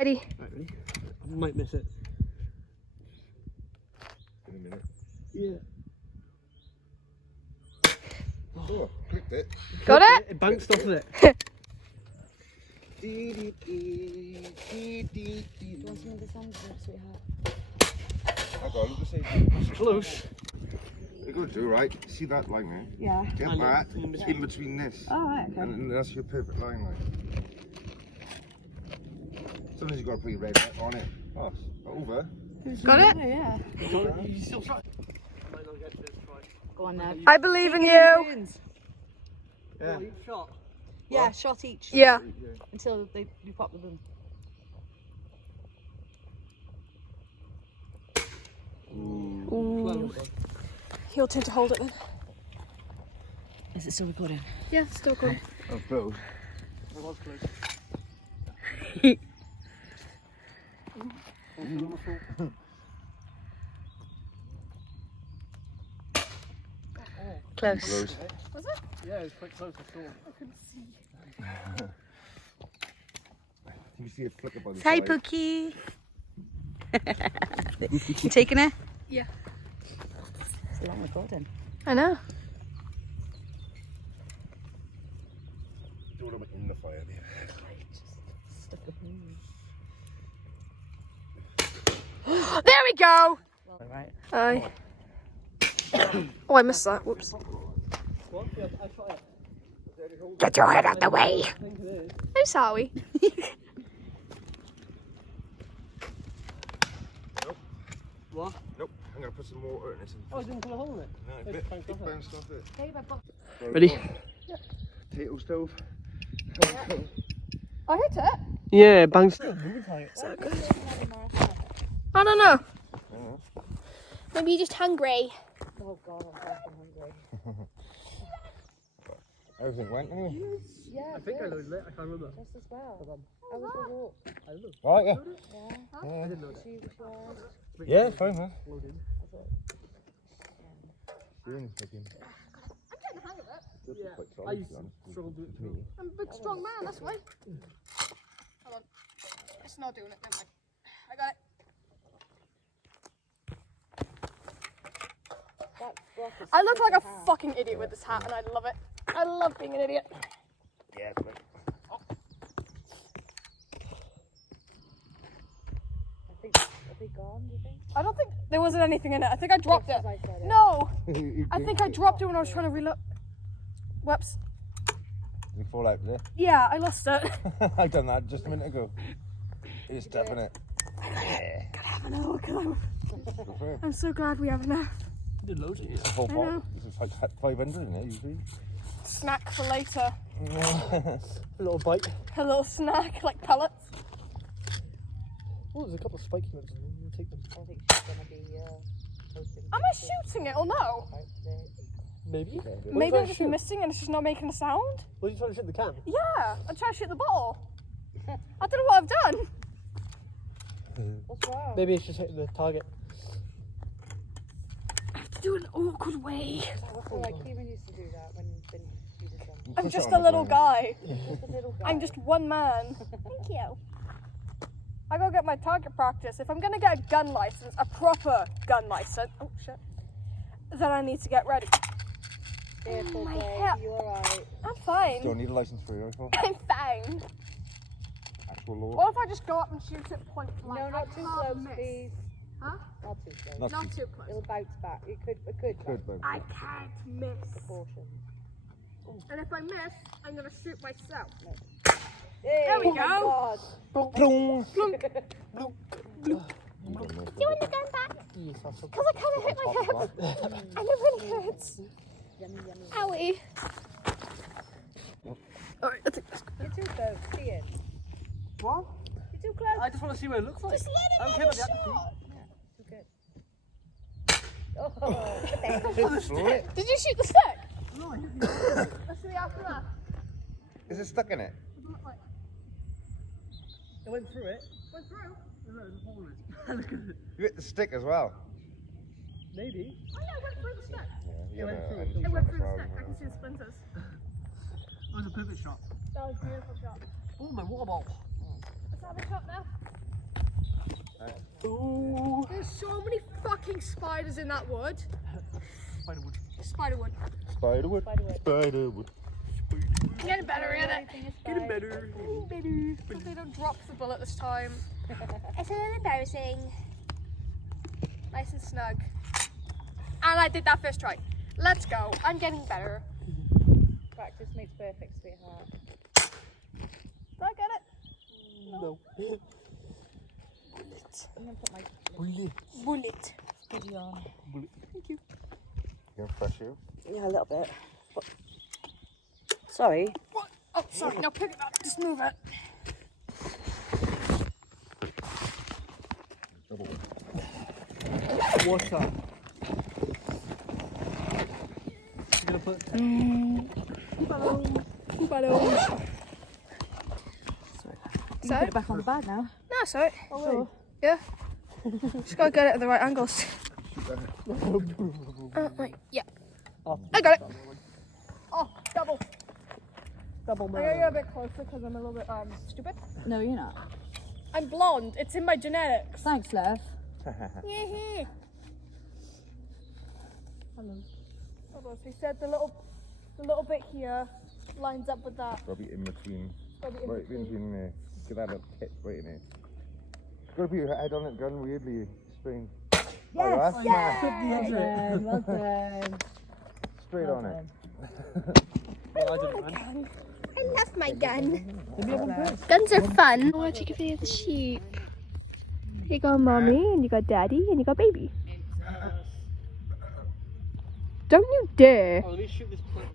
Ready? Right, ready? I might miss it. In a minute. Yeah. Oh, clicked it. Got it? It bounced off of it. Do you want some of the sand, sweetheart? I got it. Just say It's close. you're gonna do right. See that line there? Yeah. Get And that in between. in between this, Oh, right, okay. and that's your perfect line. Like. Sometimes you gotta put your red on it. Oh, over. Got it? Yeah. You still try. Might not get this try. Go on then. I believe in you. Yeah. Oh, you shot. Yeah, shot each. Yeah. Until you pop the boom. Ooh. Your turn to hold it then. Is it still recording? Yeah, still good. Oh, close. I was close. Close. Close. Was it? Yeah, it was quite close. I saw. I couldn't see. You see it flicker by the Hi, side. Pookie. You taking it? Yeah. It's a long recording. I know. Do it in the fire there. Stuck up in. There we go. Alright. Aye. Oh, I missed that. Whoops. What? Yeah, I shot it. Get your head out the way. I think it is. Who's Howie? What? Nope. I'm gonna put some more earnest in. Oh, I didn't put a hole in it. No, It it bounced off it. bounced off it. Ready? Potato stove. I hit it. Yeah, it bounced. I don't know. Maybe you're just hungry. Oh god, I'm fucking hungry. Everything went anyway. Yeah, I think I loaded it. I can't remember. just as well. How was the walk? I don't know. Right, yeah. I didn't load it. Yeah, it's fine, man. Loaded. Doing this again. I'm getting the hang of it. Yeah. Quite I solid, used to be honest. to struggle to do it too. I'm a big strong man, that's why. Hold on. It's not doing it, never mind. I got it. I look like a fucking idiot with this hat and I love it. I love being an idiot. Yeah, but Are they gone, do you think? I don't think there wasn't anything in it. I think I dropped it. As I said it. No! I think I dropped it when I was trying to reload. Whoops. we fall out there. Yeah, I lost it. I done that just a minute ago. You're stepping it. Yeah. Gotta have another go. Go for it. I'm so glad we have enough. You did loads of it. It's a whole I pot. know. This is like 500 in there usually. Snack for later. A little bite. A little snack, like pellets. Oh, there's a couple of spiky ones. We'll take them. I think she's gonna be posting. Am I shooting it or no? out today. Maybe. Yeah. Maybe I'm just missing and it's just not making a sound? What are you trying to shoot the can? Yeah, I'm trying to shoot the bottle. I don't know what I've done. What's wrong? Maybe it's just hitting the target. I have to do it in an awkward way. That's all right. Kieran used to do that when he did something. I'm Push just it a on the little ground. guy. Just a little guy. I'm just one man. Thank you. I gotta get my target practice. If I'm gonna get a gun license, a proper gun license, oh shit, then I need to get ready. Careful, my babe. hip. You alright? I'm fine. Don't need a license for your rifle. I'm fine. Actual law. What if I just go up and shoot it point blank? No, I not too can't close, miss. please. Huh? Not too close. Not Not too close. It'll bounce back. It could Good, bounce but I can't miss. Caution. And if I miss, I'm gonna shoot myself. Hey, There we oh my go. God. Plong. You want the gun back? Yes, I'll Because I kind of hit my head. And it really hurts. Yummy, yummy. Owie. Alright, that's it. You're too close. See it. What? You're too close. I just want to see what it looks like. Just let I him don't have care a about the shot. Too good. Oh, thank Throw it. Did you shoot the stick? No, I didn't. Let's see the aftermath. Is it stuck in it? It went through it. Went through. No, there's a hole in it. Look at it. You hit the stick as well. Maybe. Oh yeah, it went through the stick. Yeah, went through it. and It shot went as through the well, stick. I you can know. see the splinters. That was a perfect shot. That was a beautiful shot. Oh, my water bottle. Let's have a shot now. Ooh. There's so many fucking spiders in that wood. Spiderwood. Spiderwood. Spiderwood. Spiderwood. Spiderwood. I'm getting better at it. Getting better. Hope they don't drop the bullet this time. It's a little embarrassing. Nice and snug. And I did that first try. Let's go. I'm getting better. Practice makes perfect, sweetheart. Did I get it? No. I'm gonna put my Bullet. Bullet. hoodie on. Thank you. You gonna fresh you? Yeah, a little bit. But... Sorry. What? Oh, sorry. No, pick it up. Just move it. Double one. Water. You're gonna put. Balloons. Sorry. You can put it back on the bag now. No, sorry. Oh, Yeah. Just gotta get it at the right angles. Right. Yeah. Oh. I got it. Oh, double. Double I gotta get a bit closer because I'm a little bit stupid. No, you're not. I'm blonde. It's in my genetics. Thanks, love. Yeah. Hello. He said the little bit here lines up with that. Gotta be in between. Gotta be in Right in between there. Get that little tip right in there. It's gotta be your head on it, gun weirdly spring. Yes! Oh, Well done, well done. Straight on it. Well, I didn't, man. I love my gun. Did we have one first? Guns are fun. I want to take a video of the sheep. You got mommy, and you got daddy, and you got baby. Don't you dare. Oh, let me shoot this point.